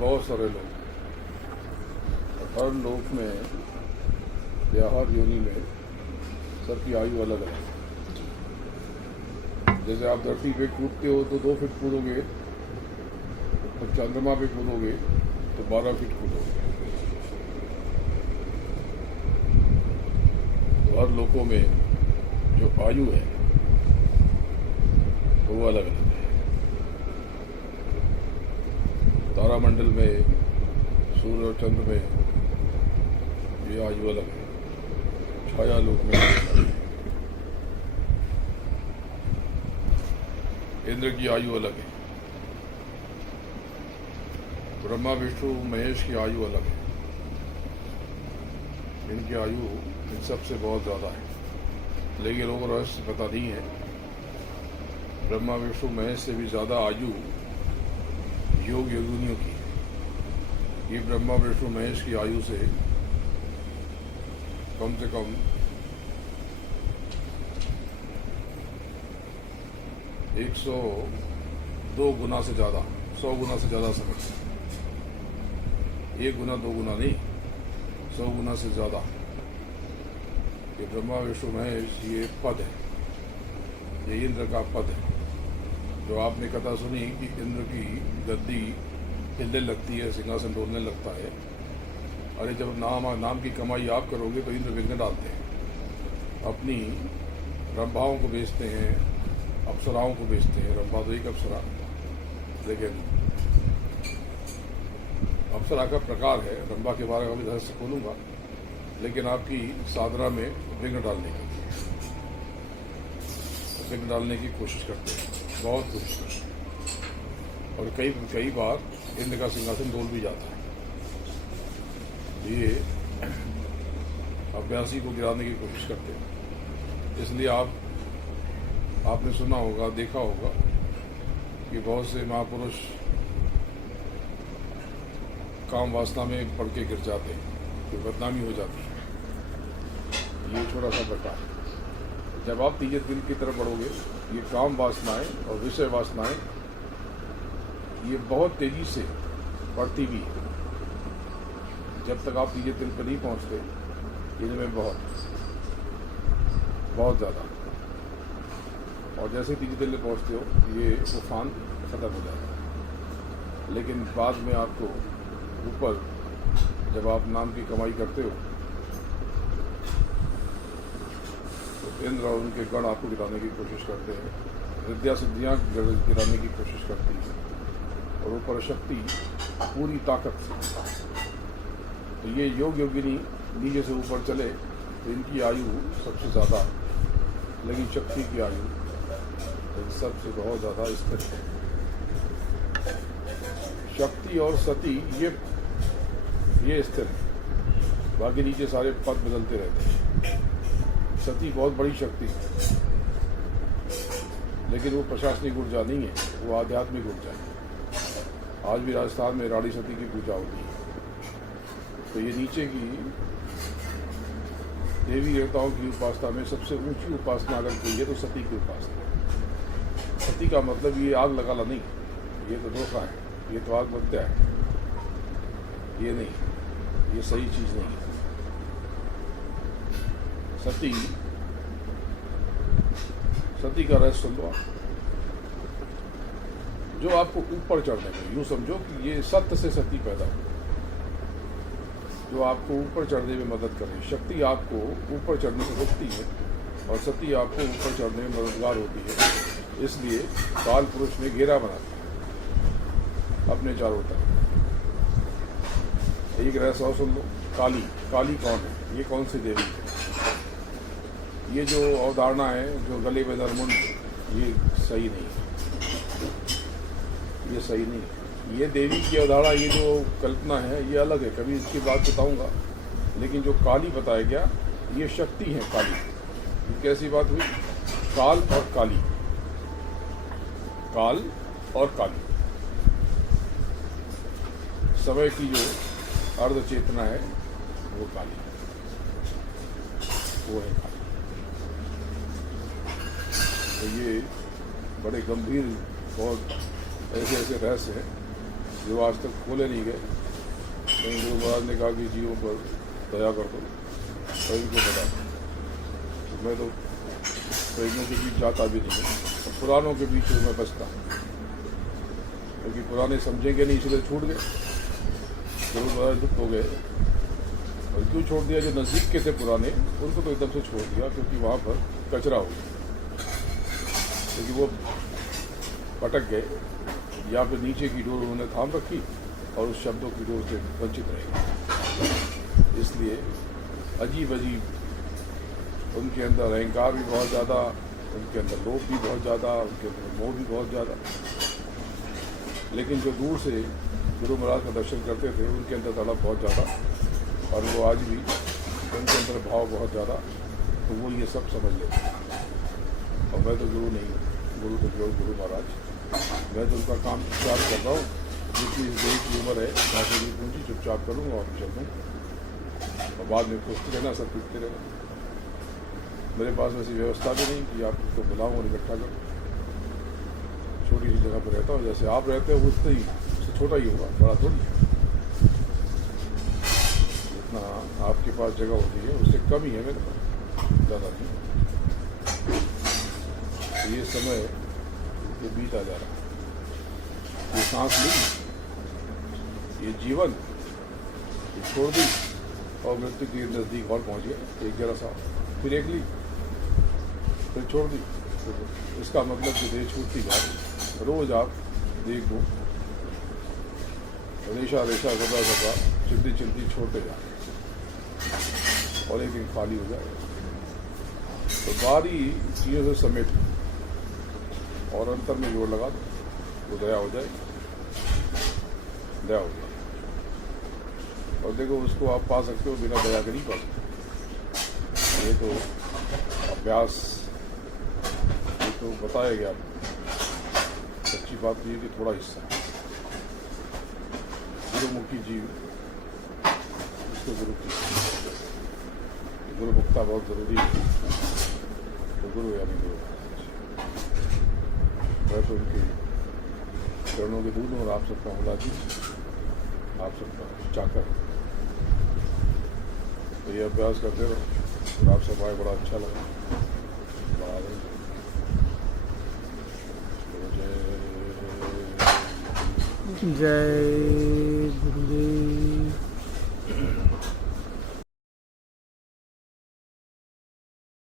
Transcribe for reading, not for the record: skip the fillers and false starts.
बहुत सारे लोग, हर लोक में या हर योनि में सबकी आयु अलग है। जैसे आप धरती पे कूदते हो तो 2 फीट कूदोगे, तो चंद्रमा पे कूदोगे तो 12 फीट कूदोगे। तो हर लोकों में जो आयु है वो अलग अलग है। तारामंडल में, सूर्य और चंद्र में ये आयु अलग है, छाया लोक में इंद्र की आयु अलग है, ब्रह्मा विष्णु महेश की आयु अलग है। इनकी आयु इन सबसे बहुत ज़्यादा है, लेकिन लोगों को रहस्य पता नहीं है। ब्रह्मा विष्णु महेश से भी ज़्यादा आयु योग योगिनियों की है। ये ब्रह्मा विष्णु महेश की आयु से कम 102 गुना से ज़्यादा, 100 गुना से ज़्यादा समझ, 1 गुना 2 गुना नहीं, 100 गुना से ज़्यादा। ये ब्रह्मा विष्णु महेश ये पद है, ये इंद्र का पद है। जो आपने कथा सुनी कि इंद्र की गद्दी हिलने लगती है, सिंहासन डोलने लगता है। अरे जब नाम की कमाई आप करोगे तो इंद्र विघ्न डालते हैं, अपनी रंभाओं को बेचते हैं, अप्सराओं को बेचते हैं। रंभा तो एक अप्सरा, लेकिन अप्सरा का प्रकार है। रंभा के बारे में अभी रहस्य खोलूंगा, लेकिन आपकी साधना में विघ्न डालने की कोशिश करते हैं, बहुत कोशिश करते हैं। और कई बार इंद्र का सिंहासन डोल भी जाता है। ये अभ्यासी को गिराने की कोशिश करते हैं। इसलिए आपने सुना होगा, देखा होगा कि बहुत से महापुरुष काम वासना में पड़ के गिर जाते हैं, तो बदनामी हो जाती है। ये छोटा सा प्रकार, जब आप तीजे दिल की तरफ बढ़ोगे, ये काम वासनाएं और विषय वासनाएं ये बहुत तेजी से बढ़ती भी है। जब तक आप तीजे दिल पर नहीं पहुंचते, इनमें बहुत ज़्यादा, और जैसे तीजे दिल में पहुंचते हो ये तूफान खत्म हो जाता है। लेकिन बाद में आपको ऊपर जब आप नाम की कमाई करते हो तो इंद्र और उनके गण आपको गिराने की कोशिश करते हैं, विद्या सिद्धियाँ गिराने की कोशिश करती है, और ऊपर शक्ति पूरी ताकत से। तो ये योग योगिनी नीचे से ऊपर चले तो इनकी आयु सबसे ज़्यादा, लेकिन शक्ति की आयु सबसे बहुत ज़्यादा स्थिर है। शक्ति और सती ये स्थिर है, बाकी नीचे सारे पद बदलते रहते हैं। सती बहुत बड़ी शक्ति है, लेकिन वो प्रशासनिक ऊर्जा नहीं है, वो आध्यात्मिक ऊर्जा है। आज भी राजस्थान में रानी सती की पूजा होती है। तो ये नीचे की देवी देवताओं की उपासना में सबसे ऊंची उपासना अगर कोई है तो सती की उपासना। सती का मतलब ये आग लगाना नहीं, ये तो धोखा है, ये तो आग हत्या है, ये नहीं, ये सही चीज़ नहीं है। सती का रहस्य सुन लो। जो आपको ऊपर चढ़ने में, यूँ समझो कि ये सत्य से सती पैदा हो, जो आपको ऊपर चढ़ने में मदद करे। शक्ति आपको ऊपर चढ़ने से रोकती है और सती आपको ऊपर चढ़ने में मददगार होती है। इसलिए काल पुरुष ने घेरा बनाता है अपने चारों तरफ। एक रहस्य और सुन लो। काली कौन है? ये कौन सी देवी है? ये जो अवधारणा है, जो गले में दरमुंड, ये सही नहीं है, ये सही नहीं है। ये देवी की अवधारणा, ये जो कल्पना है, ये अलग है, कभी इसकी बात बताऊंगा। लेकिन जो काली बताया गया, ये शक्ति है काली। ये कैसी बात हुई? काल और काली, काल और काली, समय की जो अर्ध चेतना है वो काली, वो है काली। तो ये बड़े गंभीर, बहुत ऐसे रहस्य हैं जो आज तक खोले नहीं गए। लेकिन गुरु महाराज ने कहा कि जीवों पर दया कर दो, सभी को बता दो। तो मैं तो प्रेमियों के बीच जाता भी नहीं हूँ, और पुरानों के बीच में मैं बचता हूँ, क्योंकि पुराने समझेंगे नहीं, इसलिए छूट गए। गुरु महाराज दुख हो गए, और क्यों छोड़ दिया? जो नज़दीक के थे पुराने, उनको तो एकदम से छोड़ दिया, क्योंकि वहाँ पर कचरा हो गया, क्योंकि वो भटक गए, या फिर नीचे की डोर उन्होंने थाम रखी और उस शब्दों की डोर से वंचित रहे। इसलिए अजीब अजीब उनके अंदर अहंकार भी बहुत ज़्यादा, उनके अंदर लोभ भी बहुत ज़्यादा, उनके अंदर मोह भी बहुत ज़्यादा। लेकिन जो दूर से गुरु महाराज का दर्शन करते थे, उनके अंदर तड़प बहुत ज़्यादा, और वो आज भी उनके अंदर भाव बहुत ज़्यादा, तो वो ये सब समझ लेते हैं। और मैं तो गुरु नहीं हूँ, गुरु तो केवल गुरु महाराज। मैं तो उनका काम चुपचाप कर रहा हूँ, जितनी इस देश की उम्र है, पैसे नहीं पूंजी, चुपचाप करूँगा और चल दूँगा, और बाद में पूछते रहना, सब पूछते रहना। मेरे पास ऐसी व्यवस्था भी नहीं कि आप उसको बुलाऊँ और इकट्ठा करूँ। छोटी सी जगह पर रहता हूँ, जैसे आप रहते हो उससे ही, उससे छोटा ही होगा, बड़ा थोड़ी। जितना आपके पास जगह होती है उससे कम ही है मेरे पास, ज़्यादा नहीं। तो ये समय ये बीता जा रहा है, ये सांस ली, ये जीवन ये छोड़ दी, और मृत्यु के नज़दीक और पहुँच गया। एक जरा सा, फिर एक ली, फिर छोड़ दी। तो इसका मतलब कि देह छूटती जा रही। रोज़ आप देखो, रेशा रेशा गदा गदा चिंती चिंती छोड़ते जा रहे, और एक दिन खाली हो जाए। तो बारी चीज़ों से समेट और अंतर में जोड़ लगा दो, वो दया हो जाए, दया हो जाए। और देखो, उसको आप पा सकते हो, बिना दया के नहीं पा सकते। ये तो अभ्यास, ये तो बताया गया। सच्ची बात तो ये कि थोड़ा हिस्सा गुरुमुखी जीव, उसको गुरु की गुरुमुखता बहुत ज़रूरी है। तो गुरु यानी गुरु, मैं तो उनके चरणों के दूध हूँ, और आप सबका मुलाजिम, आप सबका चाकर। तो ये अभ्यास करते रहो, और आप सब आए, बड़ा अच्छा लगा, बड़ा आनंद। जय जय गुरुदेव।